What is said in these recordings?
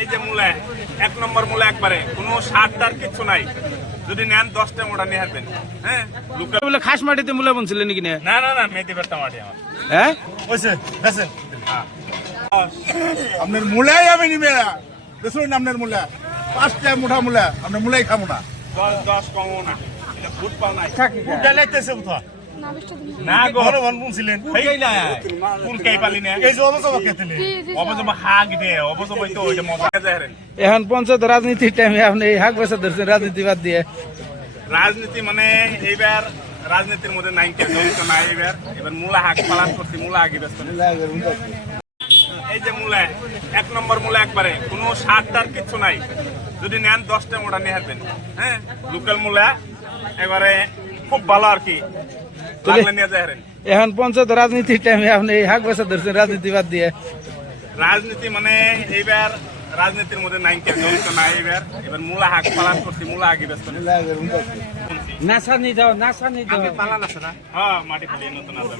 এই যে মূলা এক নম্বর মূলা একবারে কোনো সার টার কিচ্ছু নাই। যদি নেন দশটা মোটা নিয়ে হারবেন হ্যাঁ? বলে খাস মাটিতে মূলা বুনছিলেন নাকি না না না না মেয়েদি বেড়টা মাটি আমার। হ্যাঁ? হয়েছে বেছেন হ্যাঁ। আপনার মূলাই আমি নিবে না। দেখুন আপনার মূলা। পাঁচটা মুঠা মূলা আপনার মূলাই খাব না। দশ দশ কমও না। এটা ফুট পাও নাই ডালাইতেছে কোথা না গো। ঘরে বুনছিলেন এই না কোন পালি না এই যে অবস্থা খেতেলে অবজব হাগ দে অবজব তো ওইটা মজা এখন পঞ্চায়েত রাজনীতির টাইমে আপনি এই হাক বেচা ধরছেন রাজনীতি বাদ দিয়ে। রাজনীতি মানে এইবার রাজনীতির মধ্যে নাইনকে জড়িত না এইবার। এবার মূলা হাক পালন করছি মূলা আগে ব্যস্ত। এই যে মূলা এক নম্বর মূলা একবারে কোনো সার টার কিচ্ছু নাই। যদি নেন দশটা মোটা নিয়ে হারবেন হ্যাঁ? লোকাল মূলা এবারে খুব ভালো আর কি। এখন পঞ্চায়েত রাজনীতির টাইমে আপনি এই হাক বেচা ধরছেন রাজনীতি বাদ দিয়ে। রাজনীতি মানে এইবার রাজনীতির মধ্যে নাইনকে জড়িত না এইবার। এবার মূলা হাক পালন করছি মূলা আগে ব্যস্ত নাসা নাসা হ্যাঁ মাটি নতুন আছে।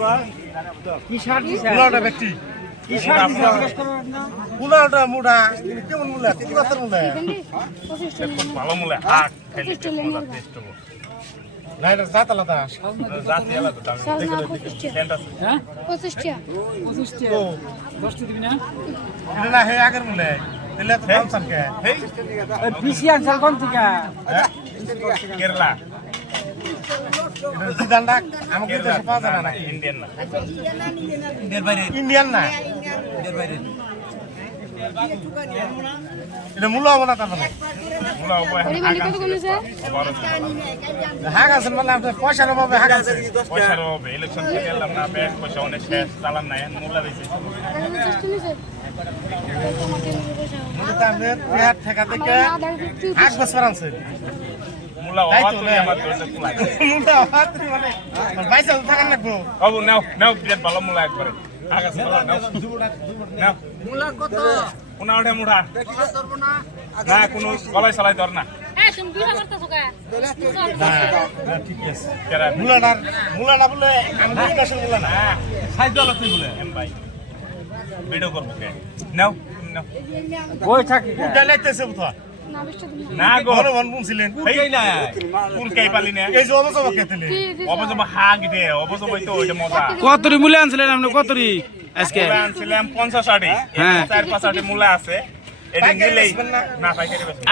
কি সার দিছে? মূলাটা ব্যক্তি। মূলাটা মুড়া কেমন মূলা? তিন বছর মূলা। ভালো মূলা? হাক খাইলে টেস্ট হবে না এটা জাত আলাদা? জাতি আলাদা দাম সেন্ট আছে। তো এটা না? হে আগের মূলা। দিলে তো দাম সারকে হেই পিসি আনসার কোন থেকে। কেরালা। এটা সিদ্ধান্ত আমাকে দেশে পাওয়া যাবে না। ইন্ডিয়ান না। ইন্ডিয়ান না। এটা মূল্য হব না তার মানে? মূলা উপায় হাক আছে হাগ আছে মানে আপনার পয়সার অভাবে হাগ আছে পয়সার অভাবে ইলেকশন থেকে এলাম না ব্যাংক পয়সা অনেক শেষ চালান নাই মূলা বেশি মূলত আপনার পেয়ার ঠেকা থেকে হাগ বছর খোলা মূল্য থাকার লাগবো। বাবু নাও নাও বিরাট ভালো মূলা একবারে। না কোনো গলায় সালাই ধর না ভিডিও করব নাও নাও ওই থাকি ডালাইতেছে কোথা না মন বুনছিলেন এই পালি না এই যে অবস্থা খেতেলে অবজব হাগ দে অবজব তো ওইটা মজা। কতরি মূলা আনছিলেন আপনি? কতরি আজকে? আনছিলাম হ্যাঁ। মূলা আছে।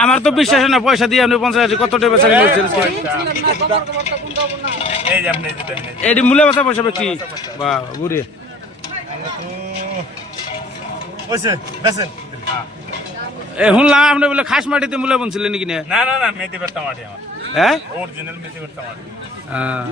আমার তো বিশ্বাস না পয়সা দিয়ে আপনি পঞ্চাশ কত টাকা। এটি মূলা বেচা পয়সা ব্যক্তি বাহ বুড়ি। হয়েছে বেছেন হ্যাঁ। এ শুনলাম আপনি বলে খাস মাটিতে মূলে বনছিলেন নাকি না? না না না মেথি ভর্তা মাটি আমার। হ্যাঁ? অরিজিনাল মেথি ভর্তা মাটি। আহ।